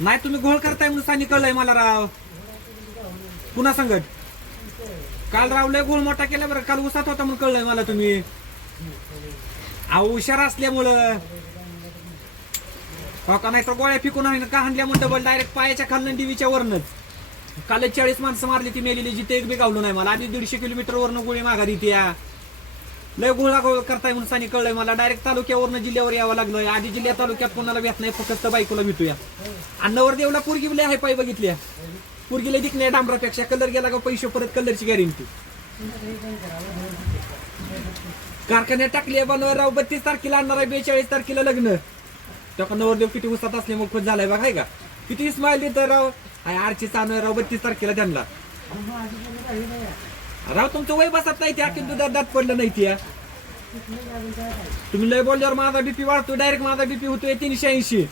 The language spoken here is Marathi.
नाही तुम्ही घोळ करताय म्हणून सांनी कळलंय मला राव. पुन्हा संगत काल रावलंय घोळ मोठा केला बरं. काल उसात होता म्हणून कळलंय मला तुम्ही. अहो हुशार असल्यामुळं हो का. नाही तर गोळ्या फिकून आहे का हाणल्यामुळे डबल डायरेक्ट पायाच्या खालनं डीवीच्या वरनच. काल 40 माणसं मारली ती मेलेली, जिथे एक बी गावलो नाही मला. आधी 150 किलोमीटर वरनं गोळी माघारी त्या लय गोळा करताय म्हणून सांनी कळलंय मला. डायरेक्ट तालुक्यावरनं जिल्ह्यावर यावं लागलं. आधी जिल्ह्या तालुक्यात कोणाला भेट नाही, फक्त बायकोला भेटूया. आणि नवरदेवला पोरगी बिले आहे पाय बघितल्या. पोरगीला दिखण्या डांबरापेक्षा कलर गेला का पैसे परत कलरची गॅरंटी. कारखान्यात टाकली बनवाय राव. 32 तारखेला आणणार आहे, 42 तारखेला लग्न. तो नवरदेव किती उसात असल्यामुळे खुश झालाय बघ. आहे का किती इस्माईल देत राव. आरची चालू आहे राव 32 तारखेला त्यांना. राव तुमचं वय बसत नाही त्या, किंतु दात पडलं नाही त्या. तुम्ही लय बोलल्यावर माझा बीपी वाढतो डायरेक्ट. माझा बीपी होतोय 380.